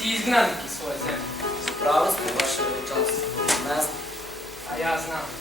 biti izgnanik iz svoje zemlje. Pravo ste, vaše veličanstvo. Ne znam. A ja znam.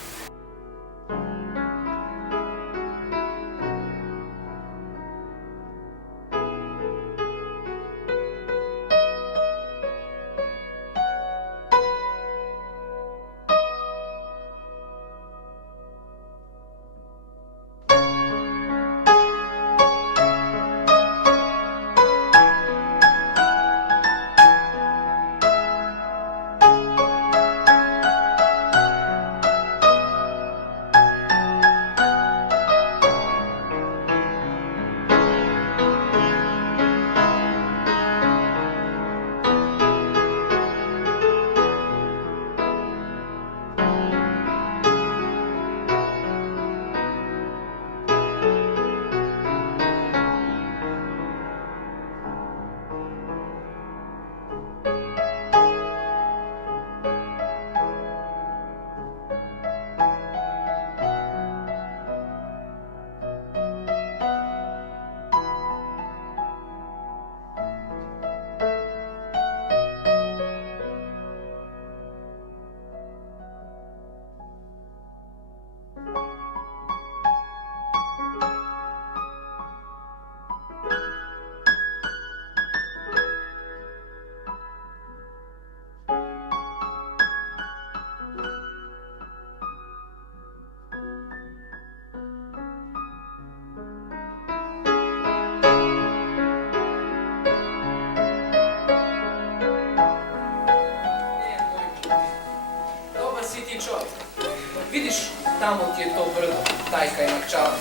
Vidiš, tamo ti je to brdo, Tajka i Makčala.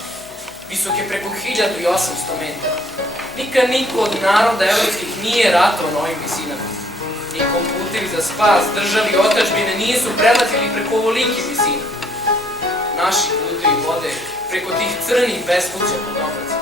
Visok je preko 1800 metara. Nikad niko od naroda evropskih nije ratao na ovim visinama. Nikom putevi za spas državi i otadžbine nisu prelazili preko ovolike visine. Naši putevi vode preko tih crnih bespuća pod obracima.